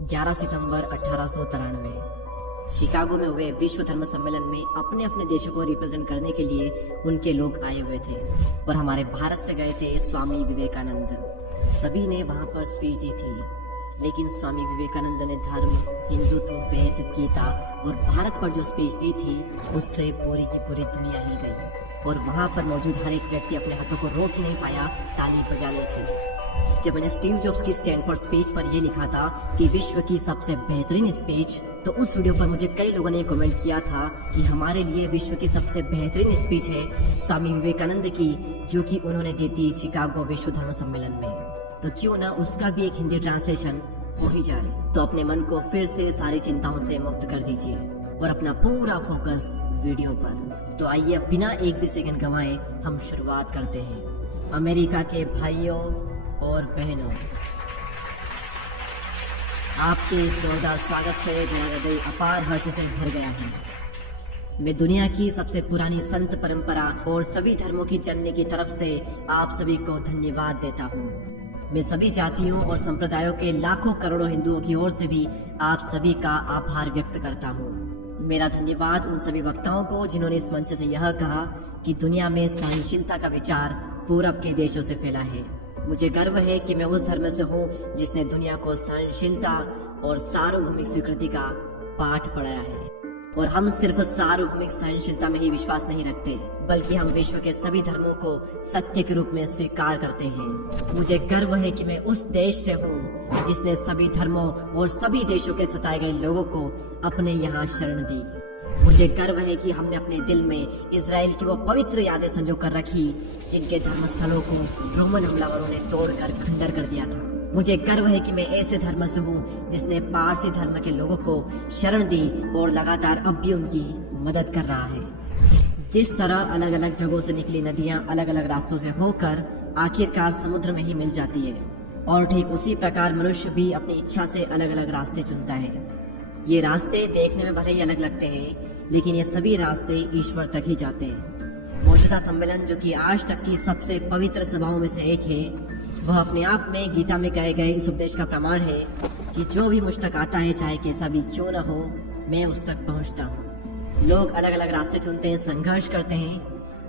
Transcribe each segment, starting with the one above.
11 सितंबर 1893 Chicago में हुए विश्व धर्म सम्मेलन में अपने अपने देशों को रिप्रेजेंट करने के लिए उनके लोग आए हुए थे और हमारे भारत से गए थे स्वामी विवेकानंद। सभी ने वहां पर स्पीच दी थी, लेकिन स्वामी विवेकानंद ने धर्म, हिंदुत्व, वेद, गीता और भारत पर जो स्पीच दी थी उससे पूरी की पूरी दुनिया हिल गई और वहां पर मौजूद हर एक व्यक्ति अपने हाथों को रोक ही नहीं पाया ताली बजाने से। जब मैंने स्टीव जॉब्स की स्टैनफोर्ड स्पीच पर यह लिखा था कि विश्व की सबसे बेहतरीन स्पीच, तो उस वीडियो पर मुझे कई लोगों ने कमेंट किया था कि हमारे लिए विश्व की सबसे बेहतरीन स्पीच है स्वामी विवेकानंद की, जो कि उन्होंने दी थी शिकागो विश्व धर्म सम्मेलन में। तो क्यों ना उसका भी एक हिंदी ट्रांसलेशन हो ही जाए। तो अपने मन को फिर से सारी चिंताओं से मुक्त कर दीजिए और अपना पूरा फोकस वीडियो पर। तो आइए अब बिना एक भी सेकंड गंवाए हम शुरुआत करते हैं। अमेरिका के भाइयों और बहनों, आपके इस जोरदार स्वागत से मेरा हृदय अपार हर्ष से भर गया है। मैं दुनिया की सबसे पुरानी संत परंपरा और सभी धर्मों की जननी की तरफ से आप सभी को धन्यवाद देता हूँ। मैं सभी जातियों और संप्रदायों के लाखों करोड़ों हिंदुओं की ओर से भी आप सभी का आभार व्यक्त करता हूँ। मेरा धन्यवाद उन सभी वक्ताओं को जिन्होंने इस मंच से यह कहा कि दुनिया में सहनशीलता का विचार पूरब के देशों से फैला है। मुझे गर्व है कि मैं उस धर्म से हूँ जिसने दुनिया को सहनशीलता और सार्वभौमिक स्वीकृति का पाठ पढ़ाया है। और हम सिर्फ सार्वभौमिक सहनशीलता में ही विश्वास नहीं रखते, बल्कि हम विश्व के सभी धर्मों को सत्य के रूप में स्वीकार करते हैं। मुझे गर्व है कि मैं उस देश से हूँ जिसने सभी धर्मों और सभी देशों के सताए गए लोगों को अपने यहाँ शरण दी। मुझे गर्व है कि हमने अपने दिल में इजराइल की वो पवित्र यादें संजो कर रखी जिनके धर्मस्थलों को रोमन हमलावरों ने तोड़कर खंडर कर दिया था। मुझे गर्व है कि मैं ऐसे धर्म से हूँ जिसने पारसी धर्म के लोगों को शरण दी और लगातार अब भी उनकी मदद कर रहा है। जिस तरह अलग अलग जगहों से निकली नदियाँ अलग अलग रास्तों से होकर आखिरकार समुद्र में ही मिल जाती है, और ठीक उसी प्रकार मनुष्य भी अपनी इच्छा से अलग अलग रास्ते चुनता है। ये रास्ते देखने में भले ही अलग लगते हैं, लेकिन ये सभी रास्ते ईश्वर तक ही जाते हैं। मौजूदा सम्मेलन, जो कि आज तक की सबसे पवित्र सभाओं में से एक है, वह अपने आप में गीता में कहे गए इस उपदेश का प्रमाण है कि जो भी मुझ तक आता है, चाहे कैसा भी क्यों न हो, मैं उस तक पहुंचता हूँ। लोग अलग अलग रास्ते चुनते हैं, संघर्ष करते हैं,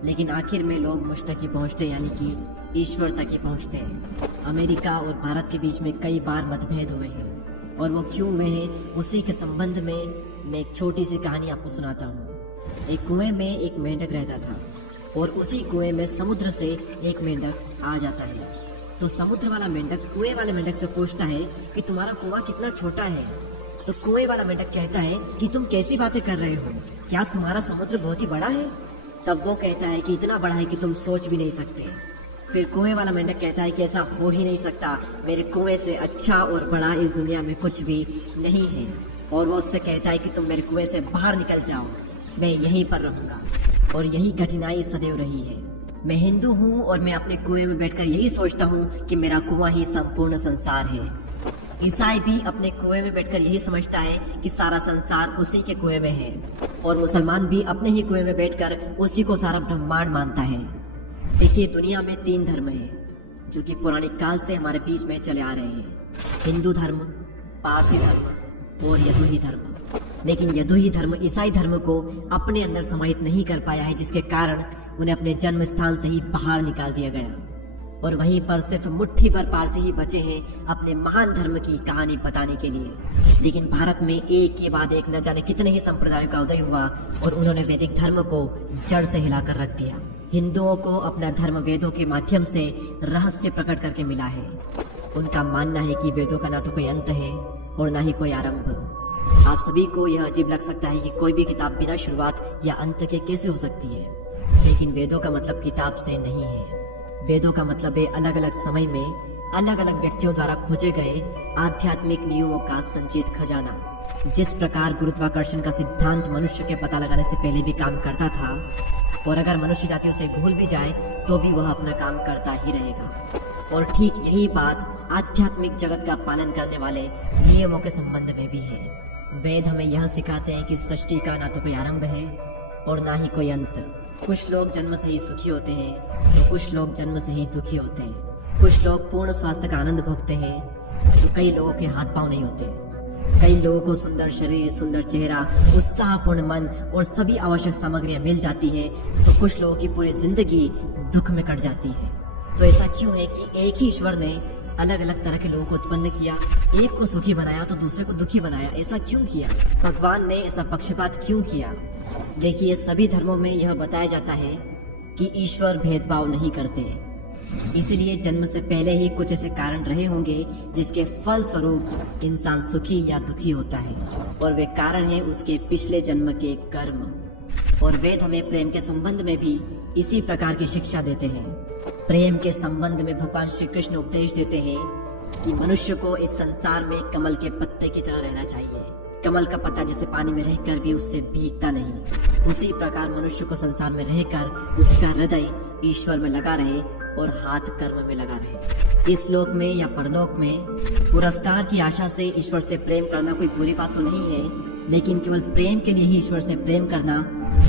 लेकिन आखिर में लोग मुझ तक ही पहुंचते हैं, यानी कि ईश्वर तक ही पहुंचते हैं। अमेरिका और भारत के बीच में कई बार मतभेद हुए हैं, और वो क्यों हुए हैं उसी के संबंध में मैं एक छोटी सी कहानी आपको सुनाता हूँ। एक कुएं में एक मेंढक रहता था, और उसी कुएं में समुद्र से एक मेंढक आ जाता है। तो समुद्र वाला मेंढक कुएं वाले मेंढक से पूछता है कि तुम्हारा कुआं कितना छोटा है। तो कुएं वाला मेंढक कहता है कि तुम कैसी बातें कर रहे हो, क्या तुम्हारा समुद्र बहुत ही बड़ा है? तब वो कहता है कि इतना बड़ा है कि तुम सोच भी नहीं सकते। फिर कुएं वाला मेंढक कहता है कि ऐसा हो ही नहीं सकता, मेरे कुएं से अच्छा और बड़ा इस दुनिया में कुछ भी नहीं है। और वो उससे कहता है कि तुम मेरे कुएं से बाहर निकल जाओ, मैं यहीं पर रहूंगा। और यही कठिनाई सदैव रही है। मैं हिंदू हूँ और मैं अपने कुएं में बैठकर यही सोचता हूँ कि मेरा कुआं ही संपूर्ण संसार है। ईसाई भी अपने कुएं में बैठकर यही समझता है कि सारा संसार उसी के कुएं में है, और मुसलमान भी अपने ही कुएं में बैठकर उसी को सारा ब्रह्मांड मानता है। देखिए, दुनिया में 3 धर्म हैं जो कि पौराणिक काल से हमारे बीच में चले आ रहे हैं: हिंदू धर्म, पारसी धर्म और यदुही धर्म। लेकिन यदुही धर्म ईसाई धर्म को अपने अंदर समाहित नहीं कर पाया है, जिसके कारण उन्हें अपने जन्म स्थान से ही बाहर निकाल दिया गया, और वहीं पर सिर्फ मुट्ठी भर पारसी ही बचे हैं अपने महान धर्म की कहानी बताने के लिए। लेकिन भारत में एक के बाद एक न जाने कितने ही संप्रदायों का उदय हुआ, और उन्होंने वैदिक धर्म को जड़ से हिलाकर रख दिया। हिंदुओं को अपना धर्म वेदों के माध्यम से रहस्य प्रकट करके मिला है। उनका मानना है कि वेदों का ना तो कोई अंत है और ना ही कोई आरंभ। आप सभी को यह अजीब लग सकता है कि कोई भी किताब बिना शुरुआत या अंत के कैसे हो सकती है, लेकिन वेदों का मतलब किताब से नहीं है। वेदों का मतलब है अलग अलग समय में अलग अलग व्यक्तियों द्वारा खोजे गए आध्यात्मिक नियमों का संचित खजाना। जिस प्रकार गुरुत्वाकर्षण का सिद्धांत मनुष्य के पता लगाने से पहले भी काम करता था, और अगर मनुष्य जाति उसे भूल भी जाए तो भी वह अपना काम करता ही रहेगा। और ठीक यही बात आध्यात्मिक जगत का पालन करने वाले नियमों के संबंध में भी है। वेद हमें यह सिखाते हैं कि सृष्टि का ना तो कोई आरंभ है और ना ही कोई अंत। कुछ लोग जन्म से ही सुखी होते हैं, तो कुछ लोग जन्म से ही दुखी होते हैं। कुछ लोग पूर्ण स्वास्थ्य का आनंद भोगते हैं, तो कई लोगों के हाथ पांव नहीं होते। कई लोगों को सुंदर शरीर, सुंदर चेहरा, उत्साहपूर्ण मन और सभी आवश्यक सामग्रियां मिल जाती हैं, तो कुछ लोगों की पूरी जिंदगी दुख में कट जाती है। तो ऐसा क्यों है कि एक ही ईश्वर ने अलग अलग तरह के लोगों को उत्पन्न किया, एक को सुखी बनाया तो दूसरे को दुखी बनाया? ऐसा क्यों किया? भगवान ने ऐसा पक्षपात क्यों किया? देखिए, सभी धर्मों में यह बताया जाता है कि ईश्वर भेदभाव नहीं करते। इसीलिए जन्म से पहले ही कुछ ऐसे कारण रहे होंगे जिसके फल स्वरूप इंसान सुखी या दुखी होता है, और वे कारण है उसके पिछले जन्म के कर्म। और वेद हमें प्रेम के संबंध में भी इसी प्रकार की शिक्षा देते हैं। प्रेम के संबंध में भगवान श्री कृष्ण उपदेश देते हैं कि मनुष्य को इस संसार में कमल के पत्ते की तरह रहना चाहिए। कमल का पत्ता जैसे पानी में रहकर भी उससे भीगता नहीं, उसी प्रकार मनुष्य को संसार में रहकर उसका हृदय ईश्वर में लगा रहे और हाथ कर्म में लगा रहे। इस लोक में या परलोक में पुरस्कार की आशा से ईश्वर से प्रेम करना कोई बुरी बात तो नहीं है, लेकिन केवल प्रेम के लिए ही ईश्वर से प्रेम करना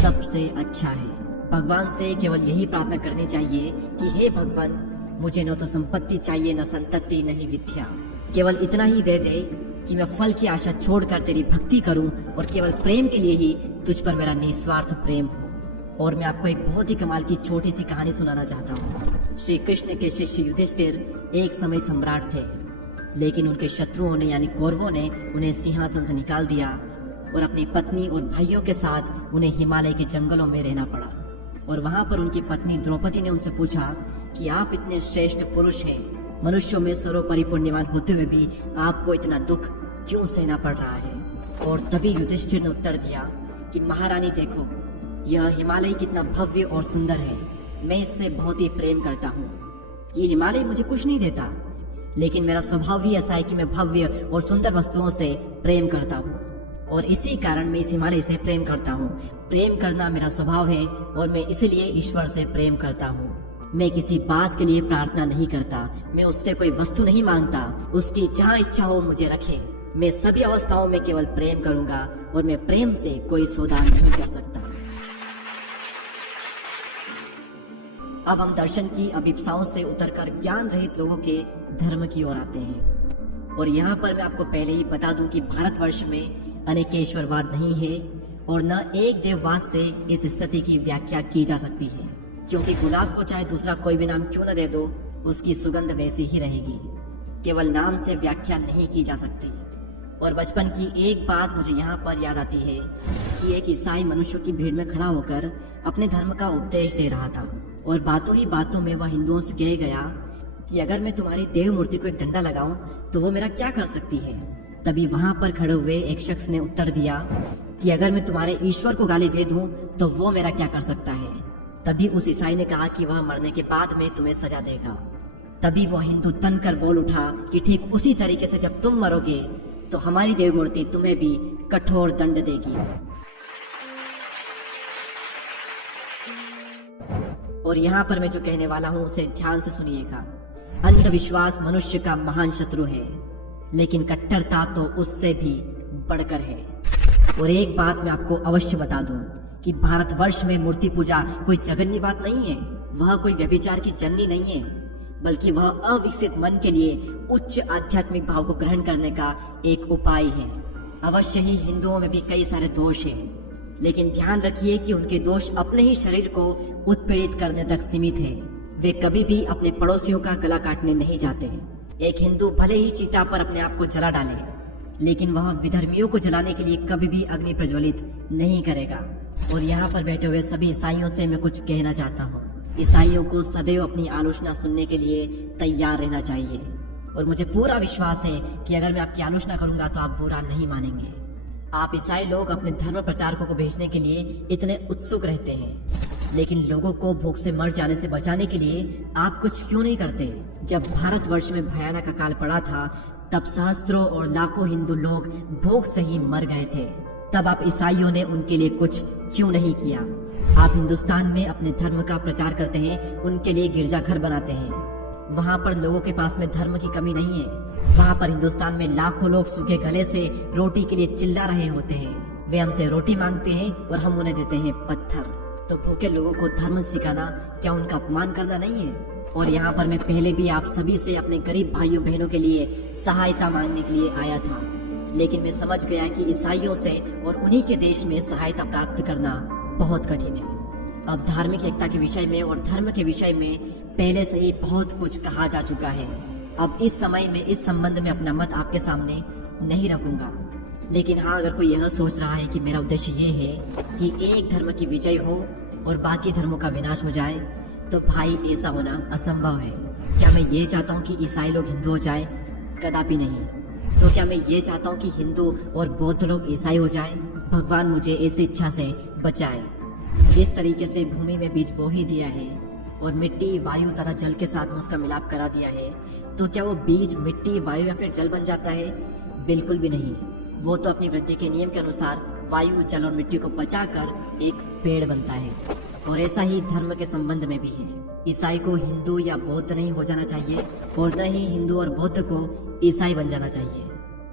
सबसे अच्छा है। भगवान से केवल यही प्रार्थना करनी चाहिए कि हे भगवान, मुझे न तो संपत्ति चाहिए, न संतति, न ही विद्या। केवल इतना ही दे दे कि मैं फल की आशा छोड़कर तेरी भक्ति करूं और केवल प्रेम के लिए ही तुझ पर मेरा निस्वार्थ प्रेम हो। और मैं आपको एक बहुत ही कमाल की छोटी सी कहानी सुनाना चाहता हूँ। श्री कृष्ण के शिष्य युधिष्ठिर एक समय सम्राट थे, लेकिन उनके शत्रुओं ने यानी कौरवों ने उन्हें सिंहासन से निकाल दिया और अपनी पत्नी और भाइयों के साथ उन्हें हिमालय के जंगलों में रहना पड़ा। और वहां पर उनकी पत्नी द्रौपदी ने उनसे पूछा कि आप इतने श्रेष्ठ पुरुष हैं, मनुष्यों में सर्वोपरि पुण्यवान होते हुए भी आपको इतना दुख क्यों सहना पड़ रहा है? और तभी युधिष्ठिर ने उत्तर दिया कि महारानी देखो, यह हिमालय कितना भव्य और सुंदर है, मैं इससे बहुत ही प्रेम करता हूँ। ये हिमालय मुझे कुछ नहीं देता, लेकिन मेरा स्वभाव ही ऐसा है कि मैं भव्य और सुंदर वस्तुओं से प्रेम करता हूँ, और इसी कारण मैं इस हिमालय से प्रेम करता हूँ। प्रेम करना मेरा स्वभाव है और मैं इसलिए ईश्वर से प्रेम करता हूँ। मैं किसी बात के लिए प्रार्थना नहीं करता, मैं उससे कोई वस्तु नहीं मांगता, उसकी जहाँ इच्छा हो मुझे रखे। मैं सभी अवस्थाओं में केवल प्रेम करूंगा और मैं प्रेम से कोई सौदा नहीं कर सकता। अब हम दर्शन की अभिप्साओं से उतरकर ज्ञान रहित लोगों के धर्म की ओर आते हैं। और यहाँ पर मैं आपको पहले ही बता दूं कि भारतवर्ष में अनेकेश्वरवाद नहीं है और न एक देववाद से इस स्थिति की व्याख्या की जा सकती है, क्योंकि गुलाब को चाहे दूसरा कोई भी नाम क्यों न दे दो, उसकी सुगंध वैसी ही रहेगी। केवल नाम से व्याख्या नहीं की जा सकती। और बचपन की एक बात मुझे यहाँ पर याद आती है कि एक ईसाई मनुष्यों की भीड़ में खड़ा होकर अपने धर्म का उपदेश दे रहा था, और बातों ही बातों में वह हिंदुओं से कह गया कि अगर मैं तुम्हारी देव मूर्ति को एक डंडा लगाऊं तो वो मेरा क्या कर सकती है? तभी वहां पर खड़े हुए एक शख्स ने उत्तर दिया कि अगर मैं तुम्हारे ईश्वर को गाली दे दूं तो वो मेरा क्या कर सकता है? तभी उस ईसाई ने कहा कि वह मरने के बाद में तुम्हें सजा देगा। तभी वह हिंदू तन कर बोल उठा कि ठीक उसी तरीके से जब तुम मरोगे तो हमारी देव मूर्ति तुम्हें भी कठोर दंड देगी। और यहाँ पर मैं जो कहने वाला हूँ उसे ध्यान से सुनिएगा। अंधविश्वास मनुष्य का महान शत्रु है, लेकिन कट्टरता तो उससे भी बढ़कर है। और एक बात मैं आपको अवश्य बता दूं कि भारतवर्ष में मूर्ति पूजा कोई जघन्य बात नहीं है, वह कोई व्यभिचार की जननी नहीं है, बल्कि वह अविकसित मन के लिए उच्च आध्यात्मिक भाव को ग्रहण करने का एक उपाय है। अवश्य ही हिंदुओं में भी कई सारे दोष हैं, लेकिन ध्यान रखिए कि उनके दोष अपने ही शरीर को उत्पीड़ित करने तक सीमित है। वे कभी भी अपने पड़ोसियों का गला काटने नहीं जाते। एक हिंदू भले ही चीता पर अपने आप को जला डाले, लेकिन वह विधर्मियों को जलाने के लिए कभी भी अग्नि प्रज्वलित नहीं करेगा। और यहाँ पर बैठे हुए सभी ईसाइयों से मैं कुछ कहना चाहता हूँ। ईसाइयों को सदैव अपनी आलोचना सुनने के लिए तैयार रहना चाहिए, और मुझे पूरा विश्वास है कि अगर मैं आपकी आलोचना करूंगा तो आप बुरा नहीं मानेंगे। आप ईसाई लोग अपने धर्म प्रचारकों को भेजने के लिए इतने उत्सुक रहते हैं, लेकिन लोगों को भूख से मर जाने से बचाने के लिए आप कुछ क्यों नहीं करते? जब भारतवर्ष में भयानक अकाल पड़ा था तब सहस्त्रों और लाखों हिंदू लोग भूख से ही मर गए थे। तब आप ईसाइयों ने उनके लिए कुछ क्यों नहीं किया? आप हिंदुस्तान में अपने धर्म का प्रचार करते हैं, उनके लिए गिरजाघर बनाते हैं। वहाँ पर लोगों के पास में धर्म की कमी नहीं है। वहाँ पर हिंदुस्तान में लाखों लोग सूखे गले से रोटी के लिए चिल्ला रहे होते हैं। वे हमसे रोटी मांगते हैं और हम उन्हें देते हैं पत्थर। तो भूखे लोगों को धर्म सिखाना क्या उनका अपमान करना नहीं है? और यहाँ पर मैं पहले भी आप सभी से अपने गरीब भाइयों बहनों के लिए सहायता मांगने के लिए आया था, लेकिन मैं समझ गया कि ईसाइयों से और उन्हीं के देश में सहायता प्राप्त करना बहुत कठिन है। अब धार्मिक एकता के विषय में और धर्म के विषय में पहले से ही बहुत कुछ कहा जा चुका है। अब इस समय में इस संबंध में अपना मत आपके सामने नहीं रखूंगा। लेकिन हाँ, अगर कोई यह सोच रहा है कि मेरा उद्देश्य ये है कि एक धर्म की विजय हो और बाकी धर्मों का विनाश हो जाए, तो भाई ऐसा होना असंभव है। क्या मैं ये चाहता हूँ कि ईसाई लोग हिंदू हो जाए? कदापि नहीं। तो क्या मैं ये चाहता हूँ कि हिंदू और बौद्ध लोग ईसाई हो जाए? भगवान मुझे ऐसी इच्छा से बचाए। जिस तरीके से भूमि में बीज बो ही दिया है और मिट्टी, वायु तथा जल के साथ में उसका मिलाप करा दिया है, तो क्या वो बीज मिट्टी, वायु या फिर जल बन जाता है? बिल्कुल भी नहीं। वो तो अपनी वृद्धि के नियम के अनुसार वायु, जल और मिट्टी को बचाकर एक पेड़ बनता है। और ऐसा ही धर्म के संबंध में भी है। ईसाई को हिंदू या बौद्ध नहीं हो जाना चाहिए और न ही हिंदू और बौद्ध को ईसाई बन जाना चाहिए।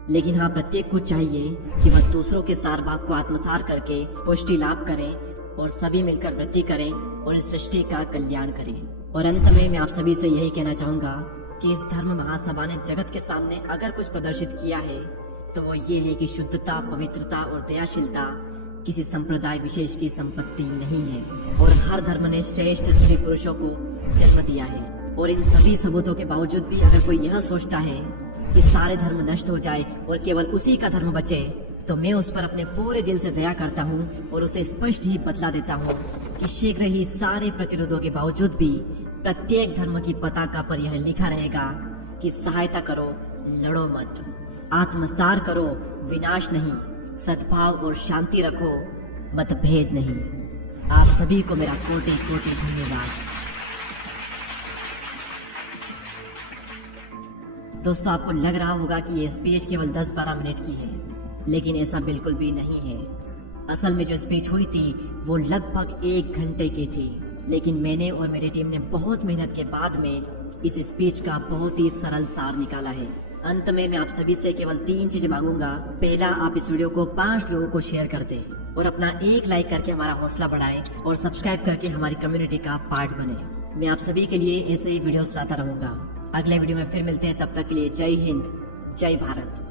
लेकिन हाँ, प्रत्येक को चाहिए कि वह दूसरों के सार भाग को आत्मसार करके पुष्टि लाभ करें और सभी मिलकर वृद्धि करें और इस सृष्टि का कल्याण करें। और अंत में मैं आप सभी से यही कहना चाहूंगा कि इस धर्म महासभा ने जगत के सामने अगर कुछ प्रदर्शित किया है तो वो ये है कि शुद्धता, पवित्रता और दयाशीलता किसी संप्रदाय विशेष की संपत्ति नहीं है। और हर धर्म ने श्रेष्ठ स्त्री पुरुषों को जन्म दिया है। और इन सभी सबूतों के बावजूद भी अगर कोई यह सोचता है कि सारे धर्म नष्ट हो जाए और केवल उसी का धर्म बचे, तो मैं उस पर अपने पूरे दिल से दया करता हूँ और उसे स्पष्ट ही बतला देता हूँ कि शीघ्र ही सारे प्रतिरोधों के बावजूद भी प्रत्येक धर्म की पताका पर यह लिखा रहेगा कि सहायता करो, लड़ो मत, आत्मसार करो, विनाश नहीं, सद्भाव और शांति रखो, मतभेद नहीं। आप सभी को मेरा कोटि कोटि धन्यवाद। दोस्तों, आपको लग रहा होगा कि ये स्पीच केवल 10-12 मिनट की है, लेकिन ऐसा बिल्कुल भी नहीं है। असल में जो स्पीच हुई थी वो लगभग 1 घंटे की थी, लेकिन मैंने और मेरी टीम ने बहुत मेहनत के बाद में इस स्पीच का बहुत ही सरल सार निकाला है। अंत में मैं आप सभी से केवल 3 चीजें मांगूंगा। पहला, आप इस वीडियो को 5 लोगों को शेयर कर दें और अपना 1 लाइक करके हमारा हौसला बढ़ाएं और सब्सक्राइब करके हमारी कम्युनिटी का पार्ट बने। मैं आप सभी के लिए ऐसे ही वीडियोस लाता रहूंगा। अगले वीडियो में फिर मिलते हैं, तब तक के लिए जय हिंद, जय भारत।